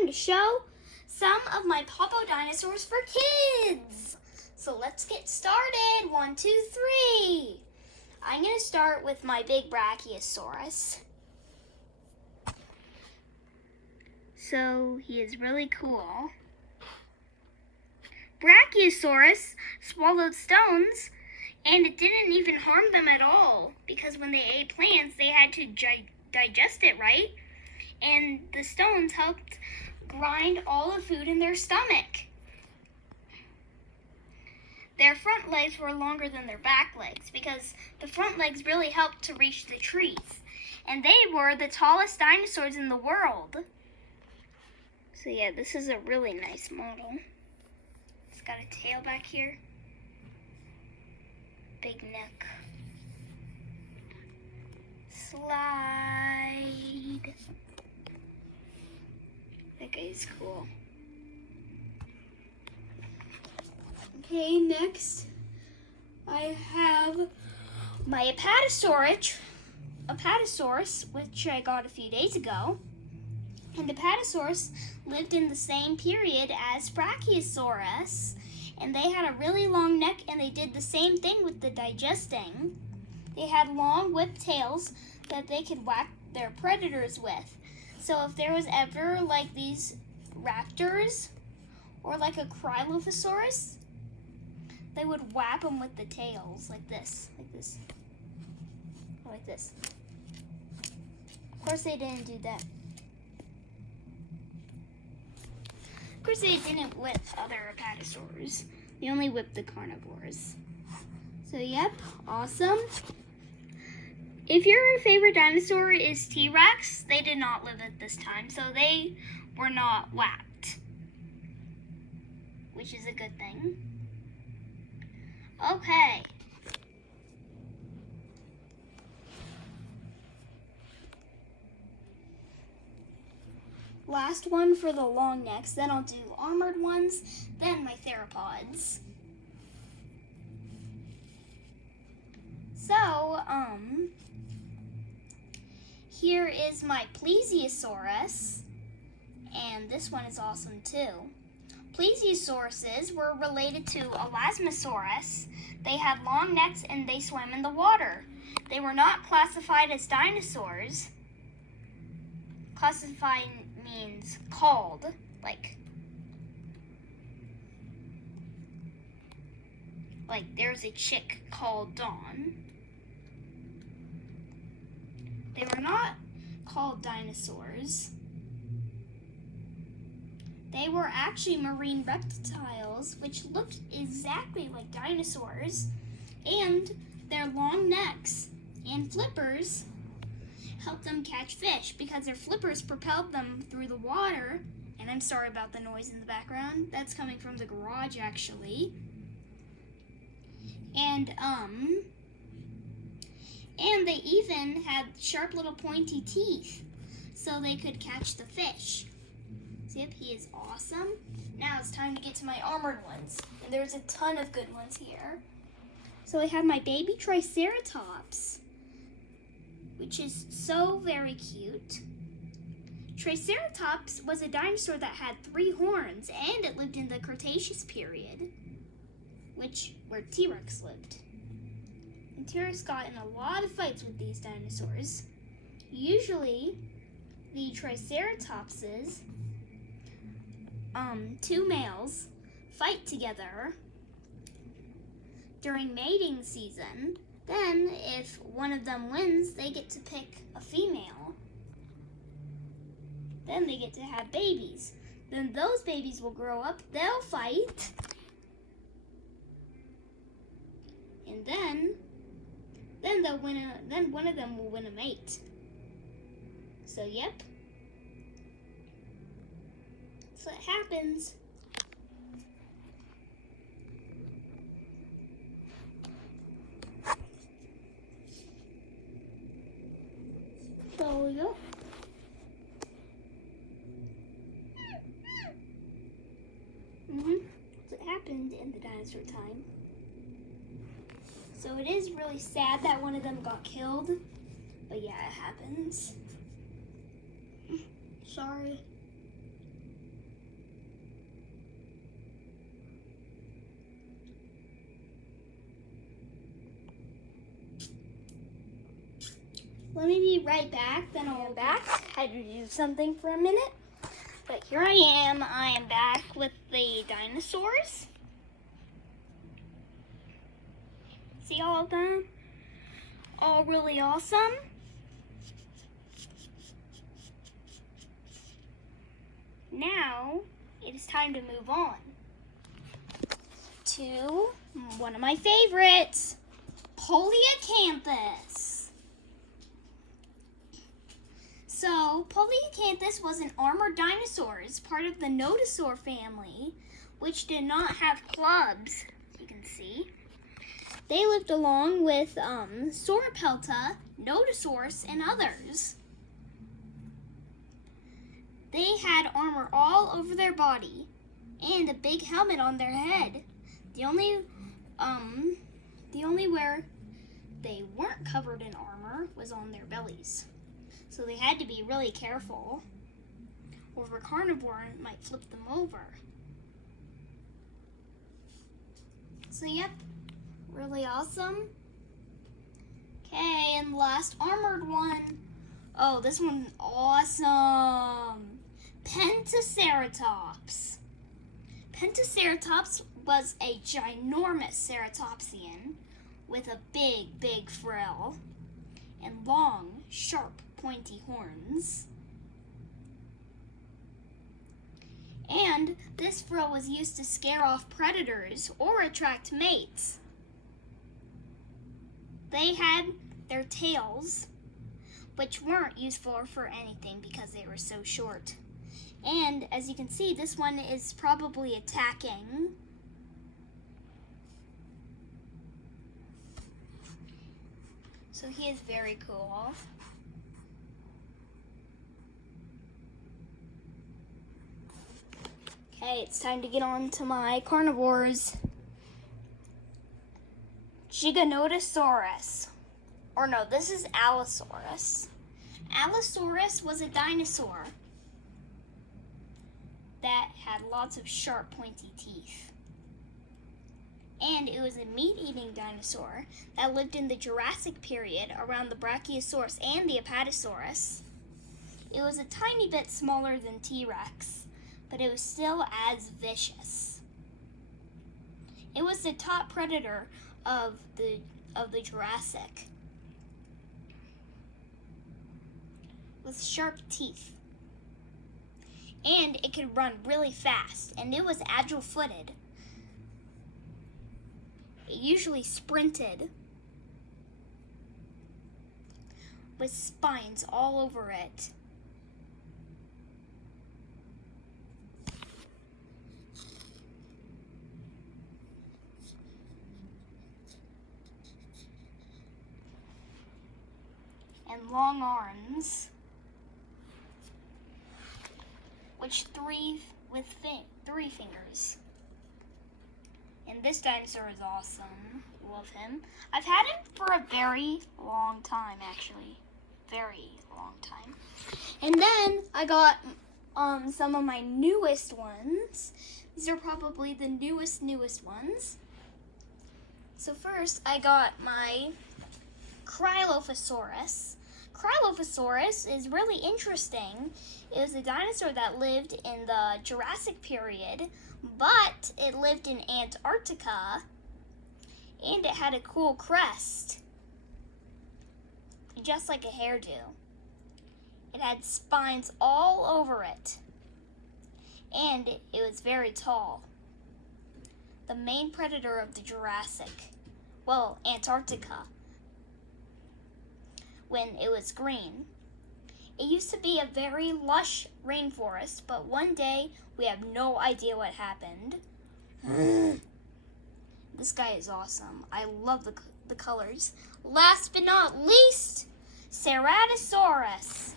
time to show some of my papo dinosaurs for kids. So let's get started. 1, 2, 3. I'm going to start with my big Brachiosaurus. So he is really cool. Brachiosaurus swallowed stones, and it didn't even harm them at all, because when they ate plants, they had to digest it, right? And the stones helped grind all the food in their stomach. Their front legs were longer than their back legs, because the front legs really helped to reach the trees. And they were the tallest dinosaurs in the world. So yeah, this is a really nice model. It's got a tail back here. Big neck. Slide. That guy's cool. Okay, next I have my Apatosaurus, which I got a few days ago. And Apatosaurus lived in the same period as Brachiosaurus. And they had a really long neck, and they did the same thing with the digesting. They had long whipped tails that they could whack their predators with. So if there was ever like these raptors or like a Cryolophosaurus, they would whap them with the tails like this, or like this. Of course they didn't do that. Of course they didn't whip other apatosaurs. They only whipped the carnivores. So yep, awesome. If your favorite dinosaur is T-Rex, they did not live at this time, so they were not whacked, which is a good thing. Okay. Last one for the long necks, then I'll do armored ones, then my theropods. So, here is my Plesiosaurus, and this one is awesome too. Plesiosauruses were related to Elasmosaurus. They had long necks and they swam in the water. They were not classified as dinosaurs. Classified means called, like there's a chick called Dawn. They were not called dinosaurs. They were actually marine reptiles, which looked exactly like dinosaurs, and their long necks and flippers helped them catch fish because their flippers propelled them through the water. And I'm sorry about the noise in the background. That's coming from the garage, actually. And they even had sharp little pointy teeth so they could catch the fish. So yep, he is awesome. Now it's time to get to my armored ones. And there's a ton of good ones here. So I have my baby Triceratops, which is so very cute. Triceratops was a dinosaur that had 3 horns, and it lived in the Cretaceous period, where T-Rex lived. And T-Rex got in a lot of fights with these dinosaurs. Usually, the Triceratopses, 2 males, fight together during mating season. Then, if one of them wins, they get to pick a female. Then they get to have babies. Then those babies will grow up, they'll fight. And then they'll win then one of them will win a mate. So yep. So it happens. There we go. So it happened in the dinosaur time. So it is really sad that one of them got killed. But yeah, it happens. Sorry. let me be right back. Then I'll back. I had to do something for a minute. But here I am. I am back with the dinosaurs. See all of them? All really awesome. Now, it is time to move on to one of my favorites, Polyacanthus. So, Polyacanthus was an armored dinosaur, part of the nodosaur family, which did not have clubs, you can see. They lived along with Sauropelta, Nodosaurus, and others. They had armor all over their body and a big helmet on their head. The only where they weren't covered in armor was on their bellies. So they had to be really careful, or a carnivore might flip them over. So yep, really awesome. Okay, and the last armored one. Oh, this one's awesome. Pentaceratops. Pentaceratops was a ginormous ceratopsian with a big frill and long, sharp, pointy horns. And this frill was used to scare off predators or attract mates. They had their tails, which weren't useful for anything because they were so short. And as you can see, this one is probably attacking. So he is very cool. Okay, it's time to get on to my carnivores. Giganotosaurus. Or no, this is Allosaurus. Allosaurus was a dinosaur that had lots of sharp, pointy teeth. And it was a meat-eating dinosaur that lived in the Jurassic period around the Brachiosaurus and the Apatosaurus. It was a tiny bit smaller than T-Rex, but it was still as vicious. It was the top predator of the Jurassic, with sharp teeth. And it could run really fast, and it was agile-footed. It usually sprinted with spines all over it. And long arms, which with three fingers. And this dinosaur is awesome. Love him. I've had him for a very long time, actually. Very long time. And then I got some of my newest ones. These are probably the newest ones. So first, I got my Cryolophosaurus. Cryolophosaurus is really interesting. It was a dinosaur that lived in the Jurassic period, but it lived in Antarctica, and it had a cool crest, just like a hairdo. It had spines all over it, and it was very tall. The main predator of the Jurassic, Antarctica, when it was green. It used to be a very lush rainforest, but one day we have no idea what happened. This guy is awesome. I love the colors. Last but not least, Ceratosaurus.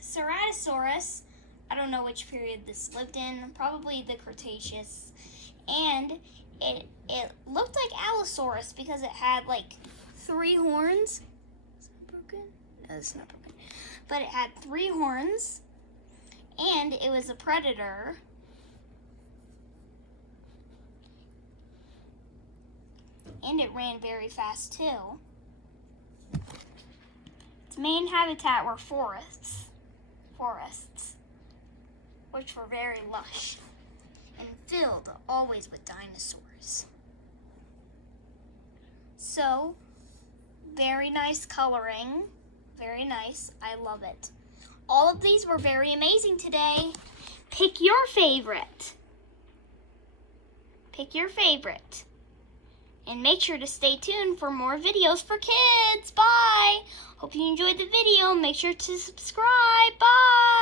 Ceratosaurus, I don't know which period this lived in, probably the Cretaceous. And it looked like Allosaurus because it had like 3 horns. Is it broken? No, it's not broken. But it had 3 horns, and it was a predator. And it ran very fast too. Its main habitat were forests, which were very lush and filled always with dinosaurs. So, very nice coloring. Very nice. I love it. All of these were very amazing today. Pick your favorite. Pick your favorite. And make sure to stay tuned for more videos for kids. Bye. Hope you enjoyed the video. Make sure to subscribe. Bye.